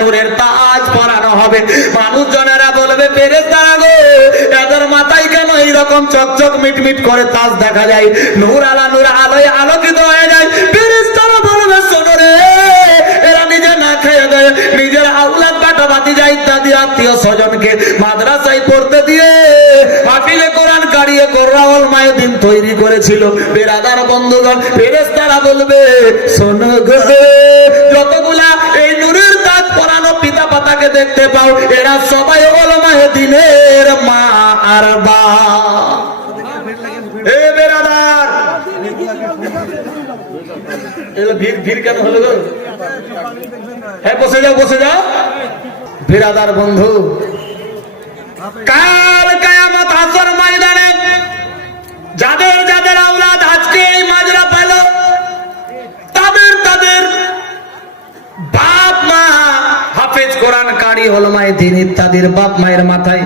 নূরের তাজ পরানো হবে। বলবে পেরেস্তারা গো, এদের মাথায় কেন এইরকম চকচক মিটমিট করে তাজ দেখা যায়? নূর আলা, নূর আলোয় আলোকিত হয়ে যায়। পেরেস্তারা বলবে, শোনো রে, এরা নিজে না খেয়ে দেয়। নিজের আউলাদ যায় ইত্যাদি আত্মীয় স্বজনকে মাদ্রাসায় পড়তে দিয়ে হাফিলে কোরআন কাড়িয়ে কোরআল মায়ের দিন তৈরি করেছিল। বেরাদার বন্ধুগণ ফেরেস্তারা বলবে, শোনো গো, যতগুলা পাতাকে দেখতে পাও, এরা সবাই ওলমায়ে দিনের মা আর হ্যাঁ বসে যাও বসে যাও। বিরাদার বন্ধু কাল কারি হলমায় দিন ইত্যাদির বাপ মায়ের মাথায়।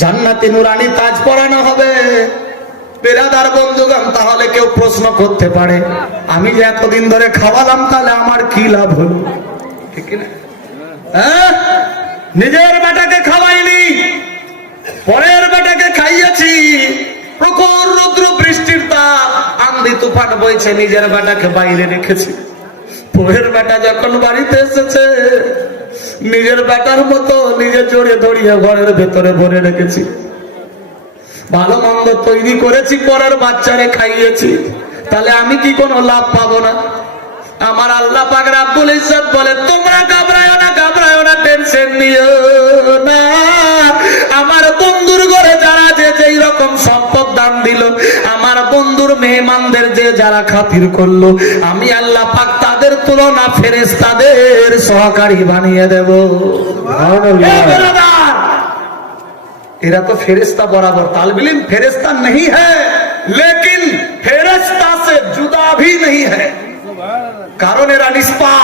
জান্নাতি নুরানি তাজ পরানো হবে। পেরাদার বন্ধুগণ, তাহলে কেউ প্রশ্ন করতে পারে, আমি যে এতদিন ধরে খাওয়ালাম, তাহলে আমার কি লাভ হলো? ঠিক হ্যাঁ? নিজের বেটাকে খাওয়াইনি, পরের বেটাকে খাইয়েছি। প্রখর রুদ্র বৃষ্টির তাপ, আন্দি তুফান বইছে, নিজের বেটাকে বাইরে রেখেছি। পরের বেটা যখন বাড়িতে এসেছে নিজের বেটার মতো নিজে জড়িয়ে ধরিয়ে ঘরের ভেতরে ভরে রেখেছি। ভালো মন্দ তৈরি করেছি, পরের বাচ্চারে খাইয়েছি। তাহলে আমি কি কোনো লাভ পাবো না? আমার আল্লাহ পাক রাব্বুল ইজ্জত বলে, তোমরা ঘাবড়ায়ো না ঘাবড়ায়ো না, টেনশন নিও না। আমার বন্ধুর ঘরে যারা যে যেই রকম সম্পদ দান দিল, আমার বন্ধুর মেহমানদের যে যারা খাতির করল, আমি আল্লাহ পাক তাদের তুলনা ফেরেস তাদের সহকারী বানিয়ে দেব। এরা তো ফেরেস্তা বরাবর তালবিলিন ফেরেস্তা নেই হ্যাঁ ফেরেস্তা সে জুদা ভি নেই হ্যাঁ কারণ এরা নিষ্পা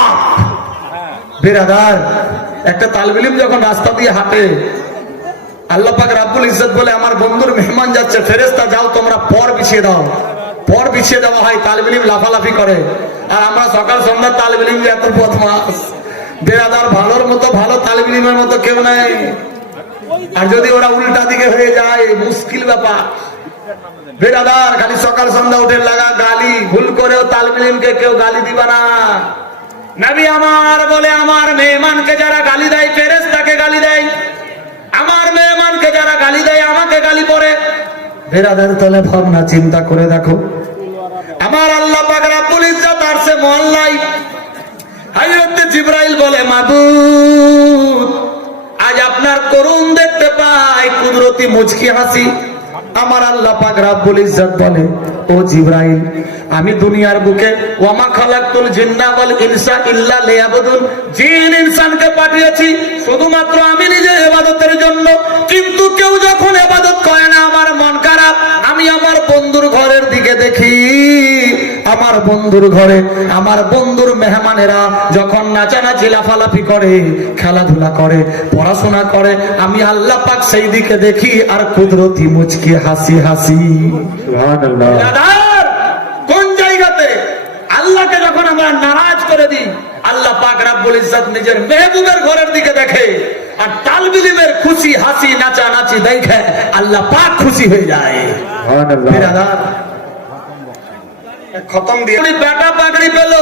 হ্যাঁ। বেরাদার একটা তালবিলিম যখন রাস্তা দিয়ে হাঁটে আল্লাপাক রাবুল ইজত বলে আমার বন্ধুর মেহমান যাচ্ছে ফেরেস্তা যাও তোমরা পর বিছিয়ে দাও। পর বিছিয়ে দেওয়া হয় তালবিলিম লাফালাফি করে। আর আমরা সকাল সন্ধ্যা তালবিলিম এত বদমাস। বেরাদার ভালোর মতো ভালো তালবিলিমের মতো কেউ নাই। আর যদি ওরা উল্টা দিকে হয়ে যায় মুশকিল ব্যাপার। বেরাদার খালি সকাল সন্ধ্যা উঠে লাগা গালি, ভুল করেও তালবিলিমকে কেউ গালি দিবা না। নবী আমার বলে, আমার মেহমানকে যারা গালি দেয় ফেরেস্তাকে গালি দেয়। আমার মেহমানকে যারা গালি দেয়, আমাকে গালি পড়ে। বেরাদার তলে ভাবনা, চিন্তা করে দেখো। আমার আল্লাহ পাক রাব্বুল ইজ্জত আরশে মহল্লায় হযরত জিবরাইল বলে, মাবুদ, আজ আপনার করুণ দেখতে পাই, কুদরতি মুচকি হাসি। আমার আল্লাহ পাক রাব্বুল ইজ্জত বলে, ও জিবরাইল, আমি দুনিয়ার বুকে, ওয়ামা খালাকতুল জিন্না ওয়াল ইনসা ইল্লা লিয়াবুদুন। জিন ইনসানকে পাঠিয়েছি, শুধুমাত্র আমি নিজে বন্ধুর ঘরে আমার বন্ধুর মেহমানেরা যখন নাচানাচি লাফালাফি করে খেলাধুলা করে পড়াশোনা করে আমি আল্লাহ পাক সেই দিকে দেখি আর কুদরতি মুচকি হাসি হাসি। কোন জায়গাতে? আল্লাহকে যখন আমরা নারাজ করে দিই আল্লাহ পাক রাব্বুল ইজ্জত নিজের মেহবুবের ঘরের দিকে দেখে আর তালবিলিমের খুশি হাসি নাচা নাচি দেখে আল্লাহ পাক খুশি হয়ে যায়। বিরাদার খতম দিয়ে বেটা পাগড়ি পেল।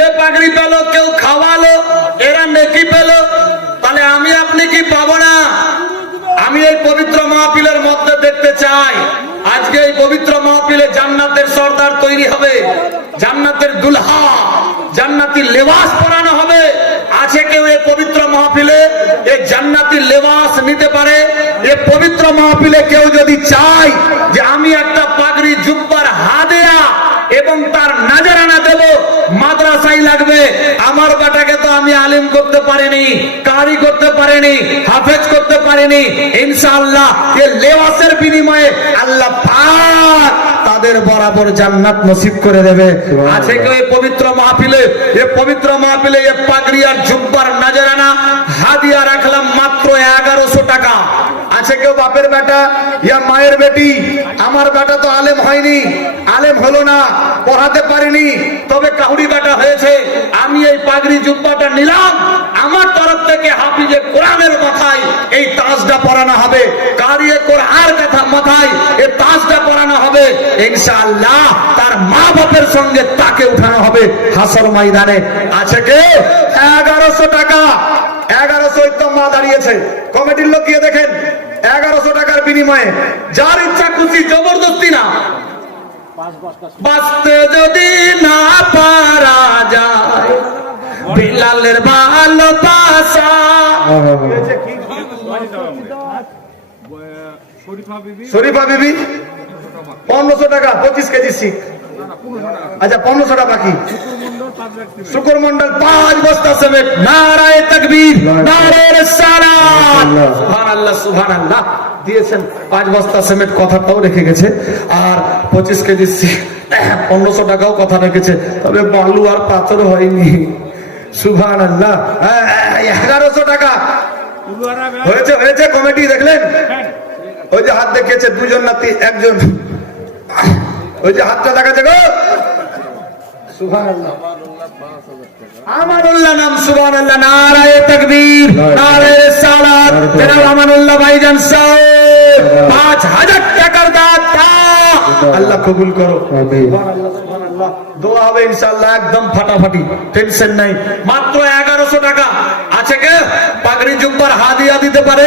এ পাগড়ি পেল, কেউ খাওয়ালো, এরা নেকি পেল। তাহলে আমি আপনি কি পাবো না? আমি এই পবিত্র মাহফিলের মধ্যে দেখতে চাই। আজকে এই পবিত্র মাহফিলে জান্নাতের সর্দার তৈরি হবে। জান্নাতের দুলহা, জান্নাতি লেবাস পরানো হবে। আছে কেউ এই পবিত্র মাহফিলে? এই জান্নাতি লেবাস নিতে পারে। এই পবিত্র মাহফিলে কেউ যদি চায় যে আমি একটা পাগড়ি জুব্বার হাদেয়া এবং তার নাজারানা দেব মাদ্রাসাই লাগবে? আমার বেটাকে তো আমি আলিম করতে পারিনি কারি করতে পারিনি হাফেজ করতে পারিনি। ইনশাআল্লাহ এ লেওয়াসের বিনিময়ে আল্লাহ পাক তাদের বরাবর জান্নাত নসিব করে দেবে। আছে কেউ এই পবিত্র মাহফিলে? এ পবিত্র মাহফিলে এ পাগড়ি আর জুব্বার নাজারানা হাদিয়া রাখলাম মাত্র এগারোশো টাকা। আছে কেউ বাপের বেটা? ইয়া মায়ের বেটি আমার বেটা তো আলেম হয়নি আলেম হলো না পড়াতে পারিনি। চাকরি জুব্বাটা নিলাম। আমার তরফ থেকে হাফিজে কোরআনের মাথায় এই তাজটা পড়ানো হবে। কারিয়ে কোরআর কথা মাথায় এই তাজটা পড়ানো হবে। ইনশাআল্লাহ তার মা বাপের সঙ্গে তাকে উঠানো হবে হাসর ময়দানে। আছে কে? এগারোশো টাকা। এগারোশো মা দাঁড়িয়েছে। কমিটির লোক গিয়ে দেখেন, এগারোশো টাকার বিনিময়ে। যার ইচ্ছা খুশি, জবরদস্তি না। বাঁচতে যদি না পারা যায়। বিলালের ভালোবাসা। শরীফা বিবি, পনেরোশো টাকা, পঁচিশ কেজি শিখ। আচ্ছা পনেরোশো টাকা বাকি। শুকুর মন্ডল পাঁচ বস্তা সেমেট। নারায় তকবীর, নারায় সুবহানাল্লাহ সুবহানাল্লাহ। দিয়েছেন পাঁচ বস্তা সিমেন্ট কথাটাও রেখে গেছে। আর পঁচিশ কেজি পনেরোশো টাকাও কথা রেখেছে। তবে বালু আর পাথর হয়নি। সুভান আল্লাহ এগারোশো টাকা। হয়েছে হয়েছে কমিটি দেখলেন? ওই যে হাত দেখিয়েছে দুজন নাতি একজন। ওই যে হাতটা দেখাচ্ছে গো। সুবহানাল্লাহ। আমানুল্লাহ নাম সুবহানাল্লাহ। নারায়ে তাকবীর নারায়ে সালাত জনাব আমানুল্লাহ ভাইজান সাহেব 5000 টাকার দাতা আল্লাহ কবুল করো। সুবহানাল্লাহ দোয়া হবে ইনশাল্লাহ একদম ফাটাফাটি। টেনশন নাই। মাত্র এগারোশো টাকা। আছে কে? পাগড়ি জুব্বার হাদিয়া দিতে পারে?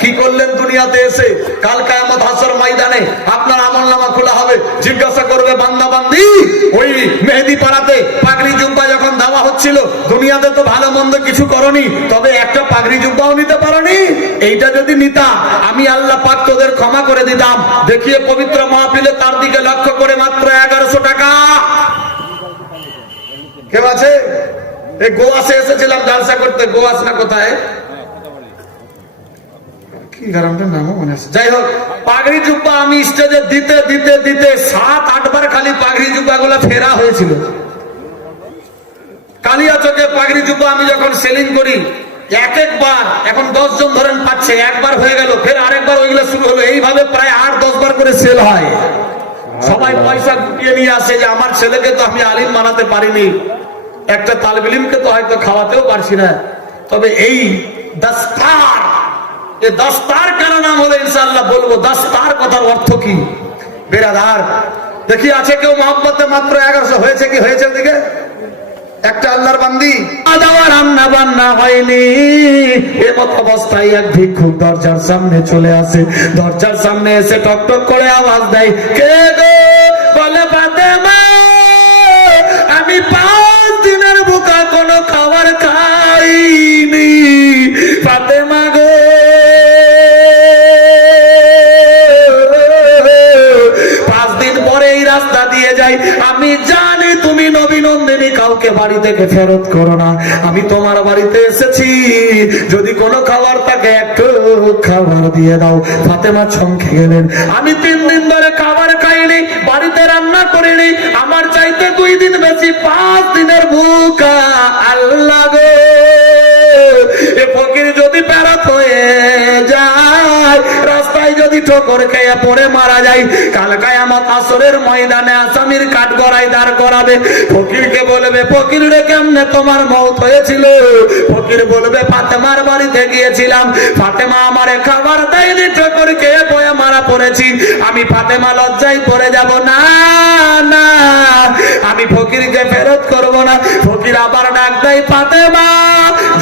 কি করলেন দুনিয়াতে এসে? কাল কিয়ামত হাসর ময়দানে আপনার আমলনামা খোলা হবে। জিজ্ঞাসা করবে বান্দা বান্দি, ওই মেহেদি পাড়াতে পাগড়ি জুব্বা যখন দেওয়া হচ্ছিল, দুনিয়াতে তো ভালো মন্দ কিছু করনি, তবে একটা পাগড়ি জুব্বাও নিতে পারোনি। এইটা যদি নিতাম, আমি আল্লাহ পাক তোদের ক্ষমা করে দিতাম। দেখিয়ে পবিত্র মাহফিলে তার দিকে লক্ষ্য করে মাত্র এগারোশো টাকা। কেউ আছে? গোয়াসে এসেছিলাম, জালসা করতে। গোয়াস না কোথায়? কি পাগড়ি আমি সেলিং করি একবার হয়ে গেল, ফের আরেকবার ওইগুলো শুরু হলো। এইভাবে প্রায় আট, দশ বার করে সেল হয়। সবাই পয়সা গুটিয়ে নিয়ে আসে যে আমার ছেলেকে তো আমি আলিম বানাতে পারিনি। একটা তালবিলিমকে তো হয়তো খাওয়াতেও পারছি না। তবে এই দস্তার এ কেন নাম ইনশাল্লাহ বলব কথার অর্থ কি? বেরাদার দেখি আছে কেউ মাত্র এগারোশো হয়েছে কি হয়েছে ভিক্ষুক দরজার সামনে চলে আসে। দরজার সামনে এসে টক টক করে আওয়াজ দেয়, কে বলে, ফাতেমা, আমি পাঁচ দিনের বোকা কোনো খাবার খাইনি। ফাতেমা কাউকে বাড়ি থেকে ফেরত করো না। আমি তোমার বাড়িতে এসেছি। যদি কোনো খাবার থাকে একটু খাবার দিয়ে দাও। ফাতেমা ছমকে গেলেন। আমি তিন দিন ধরে খাবার খাইনি, বাড়িতে রান্না করিনি। আমার চাইতে দুই দিন বেশি পাঁচ দিনের ভুকা আল্লাহ গো, এ যদি ঠোকর খেয়ে পড়ে মারা যায়, কাল কায়ামত আসরের ময়দানে আসামির কাঠ গড়াই দাঁড় করাবে। ফকিরকে বলবে, ফকির রে, কেমনে তোমার মৌত হয়েছিল? ফকির বলবে, ফাতেমার বাড়িতে গিয়েছিলাম। ফাতেমা আমারে খাবার দেয়নি, ঠোকর খেয়ে পড়ে মারা পড়েছি। আমি ফাতেমা লজ্জায় পড়ে যাব। না না, আমি ফকিরকে ফেরত করব না। ফকির আবার ডাক দেয়, ফাতেমা,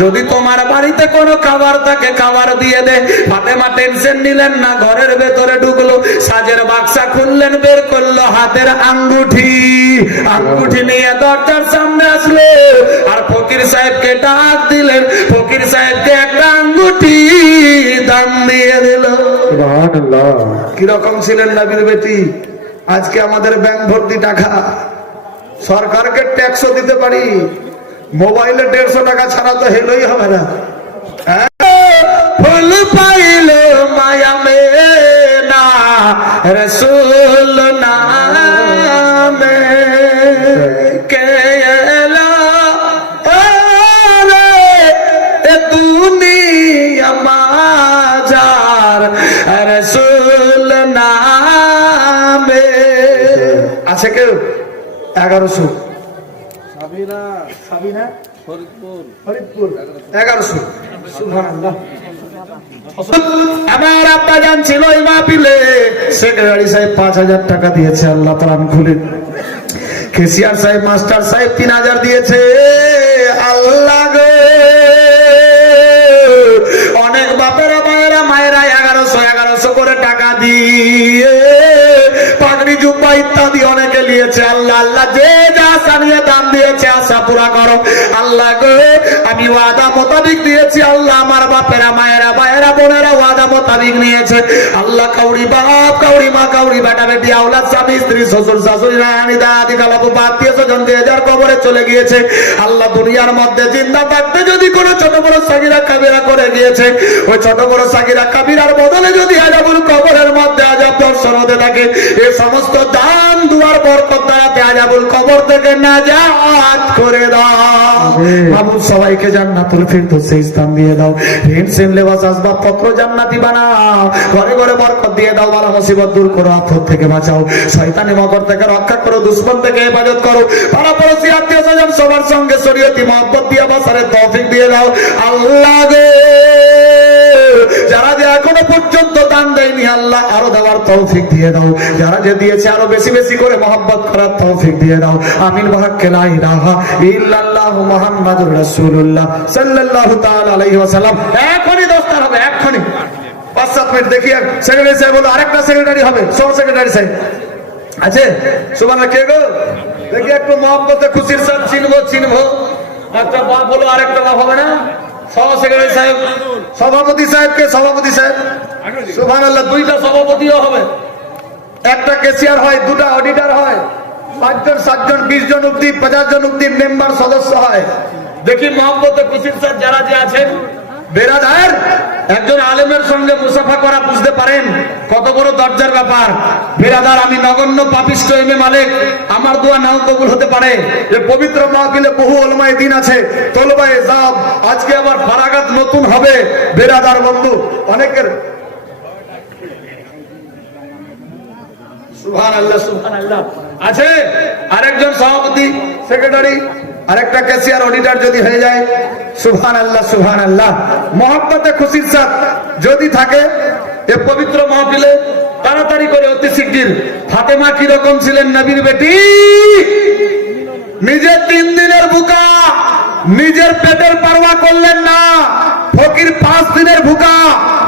যদি তোমার বাড়িতে কোনো খাবার থাকে, খাবার দিয়ে দে। ফাতেমা টেনশন নিলেন না ঘরের ভেতরে ঢুকলো সাজের বাক্সা খুললেন বের করল হাতের আঙ্গুঠি। আঙ্গুঠি নিয়ে দরজার সামনে আসলো আর ফকির সাহেবকে ডাক দিলেন। ফকির সাহেবকে একটা আঙ্গুঠি দান দিয়ে দিল। কীরকম ছিলেন নবীর বেটি? আজকে আমাদের ব্যাংক ভর্তি টাকা। সরকারকে ট্যাক্সও দিতে পারি মোবাইলে দেড়শো টাকা ছাড়া তো হেলোই হবে না। হ্যাঁ? ফুল পাইল মায়া রসুল নামে আছে কেউ? এগারোশো সাবিনা সাবিনা? ফরিদপুর। ফরিদপুর। এগারোশো সুবহানাল্লাহ। আমার আব্বা এই মাহফিলে। সেক্রেটারি সাহেব পাঁচ হাজার টাকা দিয়েছে, আল্লাহ প্রাণ খুলে কেসিয়ার সাহেব, মাস্টার সাহেব তিন হাজার দিয়েছে। আল্লাহ গো। অনেক বাপেরা মায়েরা মায়েরা এগারোশো এগারোশো করে টাকা দিয়ে পাগড়ি, জুব্বা ইত্যাদি অনেকে নিয়েছে। আল্লাহ আল্লাহ, যে যা নিয়ে দান দিয়েছে, আশা পুরা করো। আল্লাহ গো। আমি ওয়াদা মোতাবিক দিয়েছি আল্লাহ আমার বাপেরা মায়েরা মায়েরা বোনেরা ওয়াদা মোতাবিক নিয়েছে। আল্লাহ কাউরি বাপ কাউরি মা কাউরি বেটা বেটি আওলাদ স্বামী স্ত্রী শ্বশুর শাশুড়ি রানী দাদি কালাবু আত্মীয় স্বজন যে যার কবরে চলে গিয়েছে আল্লাহ দুনিয়ার মধ্যে জিন্দা থাকতে যদি কোনো ছোট বড় সাকিরা কাবিরা করে গিয়েছে ওই ছোট বড় সাকিরা কাবিরার বদলে যদি আজাবুল কবরের মধ্যে আজাব দর্শন হতে থাকে এই সমস্ত দান দুয়ার বরকত দ্বারাতে আজাবুল কবর থেকে নাজাত করে দাও। বাবু সবাইকে জান্নাতুল ফিরদৌসে স্থান দিয়ে দাও। ঋণ সেন লেবাস আসবাব পত্র জান্নাতি বানাও। ঘরে ঘরে বরকত দিয়ে দাও, বালা মুসিবত দূর করো আফত থেকে বাঁচাও। শয়তানি মকর থেকে রক্ষা করো, দুশ্মন থেকে হেফাজত করো। পাড়া পড়োশি আত্মীয় স্বজন সবার সঙ্গে শরীয়তি মহব্বত দিয়ে বাসারের তৌফিক দিয়ে দাও। আল্লাহ গো! যারা যে এখনও পর্যন্ত দান দেয়নি, আল্লাহ আরও দেওয়ার তৌফিক দিয়ে দাও। যারা যে দিয়েছে, আরও বেশি বেশি করে মহব্বত করার তৌফিক দিয়ে দাও। আমিন বাহাক্কে লা ইলাহা ইল্লাল্লাহু মুহাম্মাদুর রাসূলুল্লাহ সাল্লাল্লাহু তাআলা আলাইহি ওয়াসাল্লাম। এখনই পাঁচ সাত মিনিট দেখি সেক্রেটারি সাহেব বলো, আরেকটা সেক্রেটারি হবে। সব সেক্রেটারি সাহেব। আছে? সুবহানাল্লাহ, কে গো? দেখি একটু মহব্বতে খুশির সাথে চিনবো চিনবো। একটা বাপ বলো, আরেকটা বাপ হবে না? সহ সেক্রেটারি সাহেব। সভাপতি সাহেবকে সভাপতি সাহেব? আল্লাহ দুইটা সভাপতিও হবে। একটা কেসিয়ার হয়, দুটা অডিটর হয়। পাঁচজন, সাতজন বিশ জন অব্দি পঞ্চাশ জন অব্দি মেম্বার সদস্য হয়। দেখি মোহাম্মদ খুশির স্যার যারা যে আছেন। বেরাদার, একজন আলেমের সঙ্গে মুসাফা করা বুঝতে পারেন কত বড় দরজার ব্যাপার। বেরাদার, আমি নগণ্য পাপিষ্ট এমে মালিক, আমার দোয়া নাও কবুল হতে পারে। যে পবিত্র মাহফিলে বহু অলমায় দিন আছে, তলবায়ে যাব আজকে আবার ফারাগাত নতুন হবে। বেরাদার বন্ধু, অনেকের সুবহান আল্লাহ সুবহান আল্লাহ আছে? আরেকজন সভাপতি, সেক্রেটারি? আরেকটা ক্যাশিয়ার অডিটর যদি হয়ে যায় সুবহান আল্লাহ সুহান আল্লাহ মহব্বতে খুশির সাথ যদি থাকে, এ পবিত্র মাহফিলে তাড়াতাড়ি করে অতি শিগগির। ফাতেমা কি রকম ছিলেন নবীর বেটি? নিজের তিন দিনের বুকা, নিজের পেটের পারওয়া করলেন না। ফকির পাঁচ দিনের ভুকা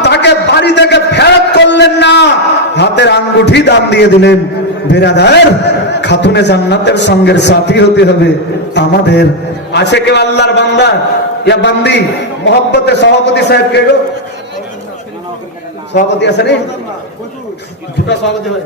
তাকে বাড়ি থেকে ফেরত করলেন না। হাতের আঙ্গুঠি দাম দিয়ে দিলেন। বেরাদার, খাতুনে জান্নাতের সঙ্গের সাথী হতে হবে। আমাদের আছে কেউ আল্লাহর বান্দা? ইয়া বান্দি, মহব্বতে সভাপতি সাহেব কে গো? সভাপতি আছে নি? দুটা সভাপতি হয়।